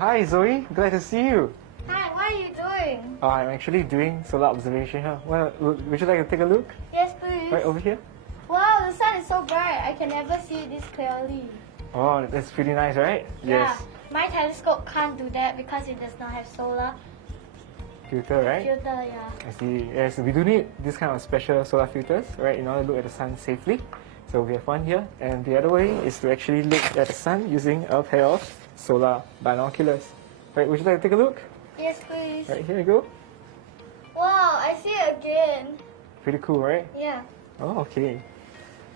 hi Zoe, glad to see you. Hi, what are you doing? I'm actually doing solar observation here. Well, would you like to take a look? Yes, please. Right over here? Wow, the sun is so bright. I can never see it this clearly. Oh, that's pretty nice, right? Yeah. My telescope can't do that because it does not have solar Filter, right? filter, yeah. I see. Yes, we do need this kind of special solar filters, right, in order to look at the sun safely. So we have one here, and the other way is to actually look at the sun using a pair of solar binoculars. Right, would you like to take a look? Yes, please. Right, here you go. Wow, I see it again. Pretty cool, right? Yeah. Oh, okay.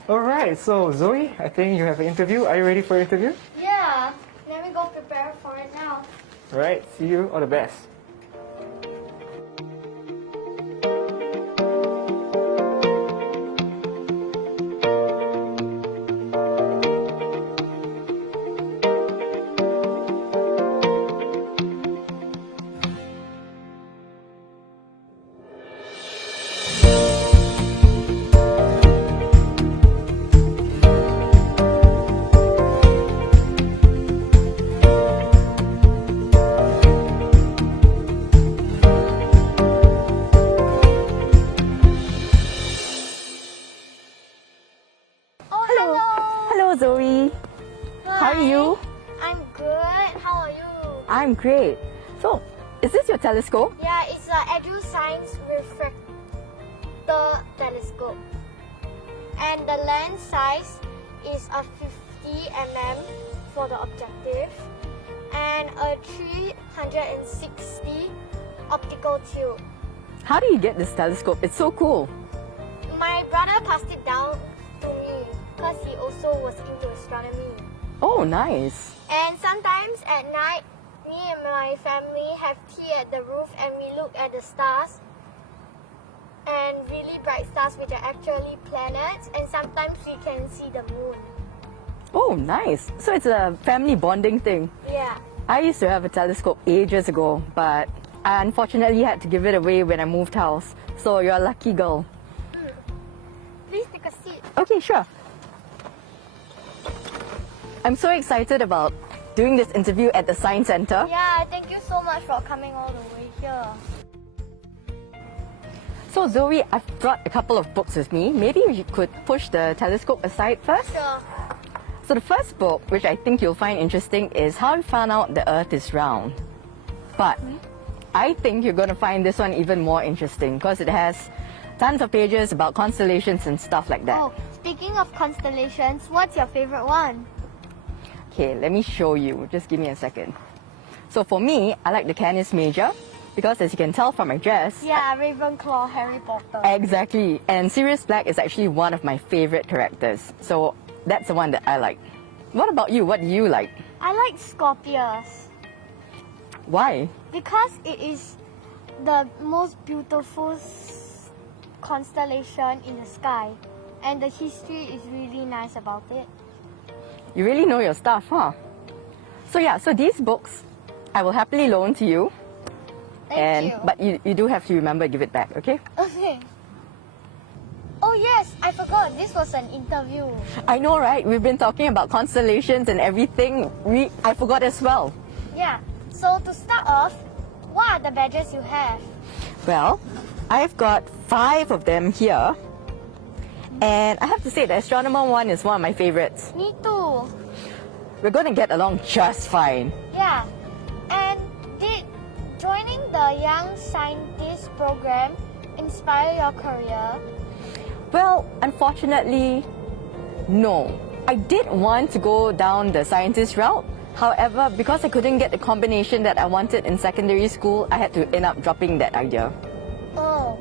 Alright, so Zoe, I think you have an interview. Are you ready for your interview? Yeah. Let me go prepare for it now. Alright, see you. All the best. Oh, hello. Hello, Zoe. How are Hi. you? I'm good. How are you? I'm great. So, is this your telescope? Yeah, it's a EduScience refractor telescope. And the lens size is a 50 mm for the objective and a 360 optical tube. How do you get this telescope? It's so cool. My brother passed it down to me because he also was into astronomy. Oh, nice. And sometimes at night, me and my family have tea at the roof and we look at the stars. And really bright stars which are actually planets, and sometimes we can see the moon. Oh, nice. So it's a family bonding thing. Yeah. I used to have a telescope ages ago, but I unfortunately had to give it away when I moved house. So you're a lucky girl. Please take a seat. Okay, sure. I'm so excited about doing this interview at the Science Center. Yeah, thank you so much for coming all the way here. So Zoe, I've brought a couple of books with me. Maybe you could push the telescope aside first. Sure. So the first book, which I think you'll find interesting, is How We Found Out the Earth is Round. But I think you're going to find this one even more interesting because it has tons of pages about constellations and stuff like that. Oh, speaking of constellations, what's your favorite one? Okay, let me show you. Just give me a second. So for me, I like the Canis Major because as you can tell from my dress, Yeah, Ravenclaw, Harry Potter. exactly. And Sirius Black is actually one of my favorite characters. So that's the one that I like. What about you? What do you like? I like Scorpius Why? because it is the most beautiful constellation in the sky, and the history is really nice about it. You really know your stuff, huh? So yeah, so these books I will happily loan to you. Thank you. But you do have to remember to give it back, okay? Okay. Oh yes, I forgot. This was an interview. I know, right? We've been talking about constellations and everything. I forgot as well. Yeah. So to start off, what are the badges you have? Well, I've got 5 of them here. And I have to say the Astronomer one is one of my favorites. Me too. We're going to get along just fine. Yeah. And did joining the Young Scientist program inspire your career? Well, unfortunately, no. I did want to go down the scientist route. However, because I couldn't get the combination that I wanted in secondary school, I had to end up dropping that idea. Oh,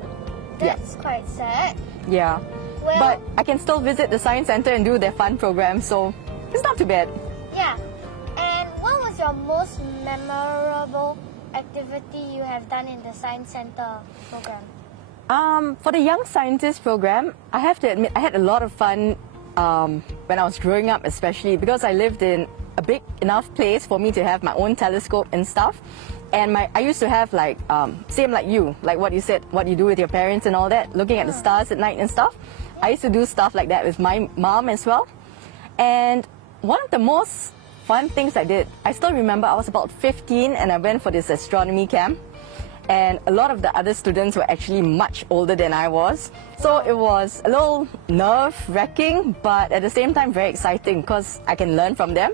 that's quite sad. Yeah. Well, But I can still visit the Science Center and do their fun programs, so it's not too bad. yeah. And what was your most memorable activity you have done in the Science Center program? For the Young Scientist program, I have to admit I had a lot of fun when I was growing up, especially because I lived in a big enough place for me to have my own telescope and stuff. And I used to have like, same like you, like what you said, what you do with your parents and all that, looking at the stars at night and stuff. I used to do stuff like that with my mom as well. And one of the most fun things I did. I still remember I was about 15 and I went for this astronomy camp. And a lot of the other students were actually much older than I was. So it was a little nerve-wracking, but at the same time very exciting because I can learn from them.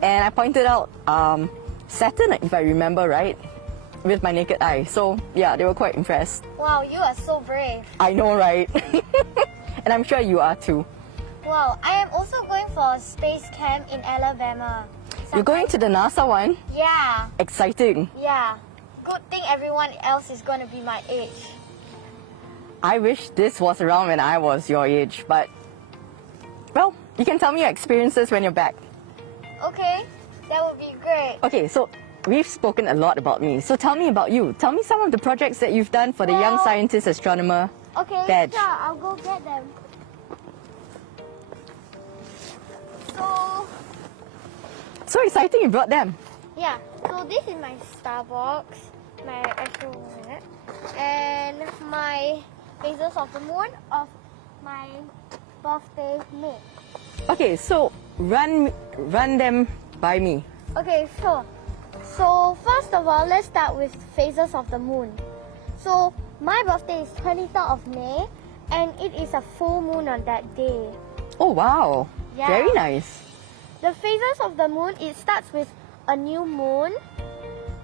And I pointed out Saturn, if I remember right, with my naked eye. So yeah, they were quite impressed. Wow, you are so brave. I know, right? And I'm sure you are too. Wow, I am also going for a space camp in Alabama. You're going to the NASA one? Yeah, Exciting. yeah. Good thing everyone else is going to be my age. I wish this was around when I was your age, but well, you can tell me your experiences when you're back. Okay, that would be great. Okay, so we've spoken a lot about me. So tell me about you. Tell me some of the projects that you've done for the Young Well- Scientist Astronomer Okay, badge. sure, I'll go get them. So, So exciting you brought them. yeah, so this is my Starbucks, my actual wallet, and my phases of the moon of my birthday May. Okay, so run them by me. Okay, sure. So first of all, let's start with phases of the moon. So my birthday is 23rd of May, and it is a full moon on that day. Oh wow, Yeah. very nice. The phases of the moon, it starts with a new moon,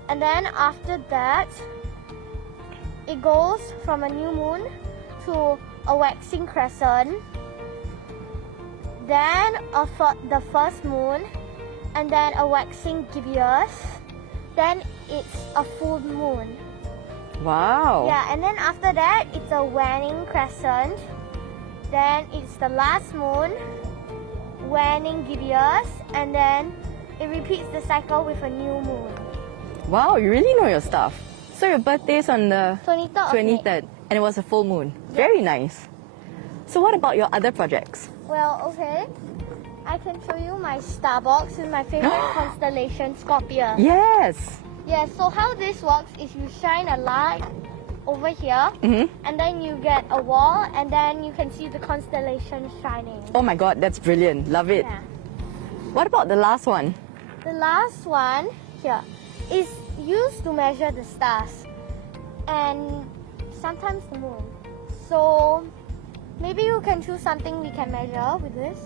and then after that, it goes from a new moon to a waxing crescent, then the first moon, and then a waxing gibbous, then it's a full moon. Wow. Yeah, and then after that, it's a waning crescent, then it's the last moon, waning gibbous, and then it repeats the cycle with a new moon. Wow, you really know your stuff. So your birthday's on the 23rd of May. 23rd, and it was a full moon. Very nice. So what about your other projects? Well, okay. I can show you my Starbucks with my favorite constellation, Scorpio. Yes. Yeah, so how this works is you shine a light over here, and then you get a wall, and then you can see the constellation shining. Oh my god, that's brilliant. Love it. Yeah. What about the last one? The last one here is used to measure the stars and sometimes the moon. So maybe you can choose something we can measure with this.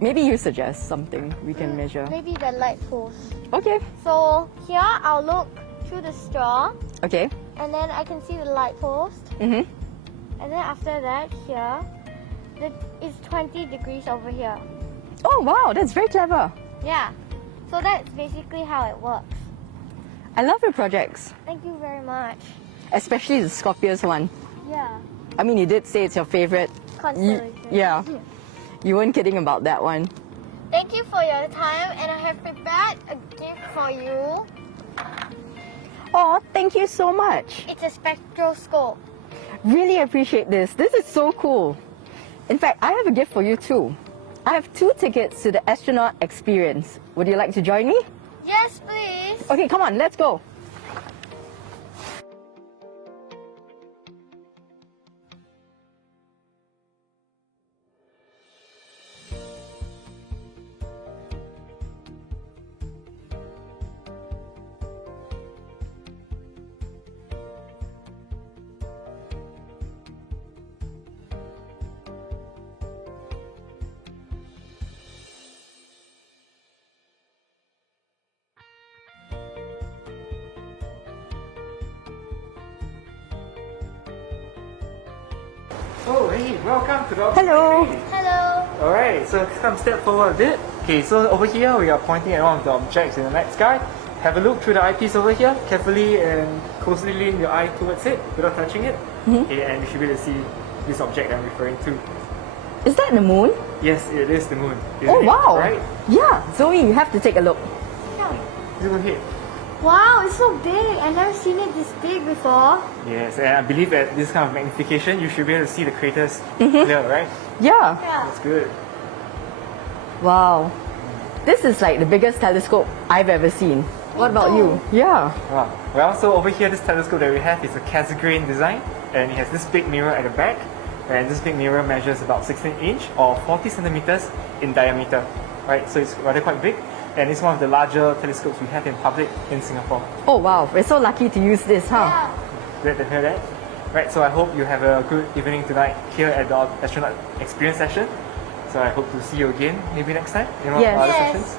Maybe you suggest something we can measure. Maybe the light pulse. Okay. So here I'll look through the straw, Okay. and then I can see the light post. Mm-hmm. And then after that here, it's 20 degrees over here. Oh wow, that's very clever. Yeah. So that's basically how it works. I love your projects, Thank you very much. especially the Scorpius one. Yeah. I mean, you did say it's your favorite. Constellation. Yeah. You weren't kidding about that one. Thank you for your time, and I have prepared a gift for you. Oh, thank you so much. It's a spectroscope. Really appreciate this. This is so cool. In fact, I have a gift for you too. I have 2 tickets to the astronaut experience. Would you like to join me? Yes, please. Okay, come on, let's go. Oh, hey, welcome to the Hello. Hello. Alright, so come step forward a bit. Okay, so over here we are pointing at one of the objects in the night sky. Have a look through the eyepiece over here. Carefully and closely lean your eye towards it without touching it. Okay, and you should be able to see this object I'm referring to. Is that the moon? Yes, it is the moon. Oh Isn't it? wow. Right? Yeah, Zoe, you have to take a look. Zoom ahead. Wow, it's so big. I've never seen it this big before. Yes, and I believe at this kind of magnification, you should be able to see the craters clear, right? Yeah. Yeah. That's good. Wow. This is like the biggest telescope I've ever seen. What about you? Yeah. Wow. Well, so over here, this telescope that we have is a Cassegrain design, and it has this big mirror at the back. and this big mirror measures about 16 inch or 40 centimeters in diameter. Right, so it's rather quite big, and it's one of the larger telescopes we have in public in Singapore. Oh wow, we're so lucky to use this, huh? Yeah. Glad to hear that. Right, so I hope you have a good evening tonight here at the Astronaut Experience session. So I hope to see you again maybe next time in one Yes. of our other Yes. sessions.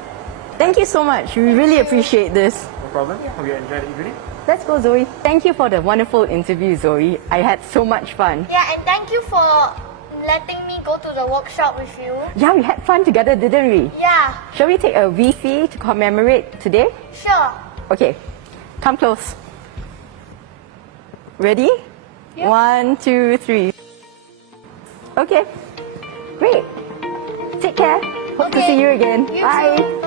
Thank you so much. We really appreciate this. No problem. Hope you enjoy the evening. Let's go, Zoe. Thank you for the wonderful interview, Zoe. I had so much fun. Yeah, and thank you for letting me go to the workshop with you. Yeah, we had fun together, didn't we? Yeah, Shall we take a Wi-Fi to commemorate today? sure. Okay, come close. Ready? Yep. 1, 2, 3. Okay, great. Take care. Hope to Okay. see you again. You Bye. too.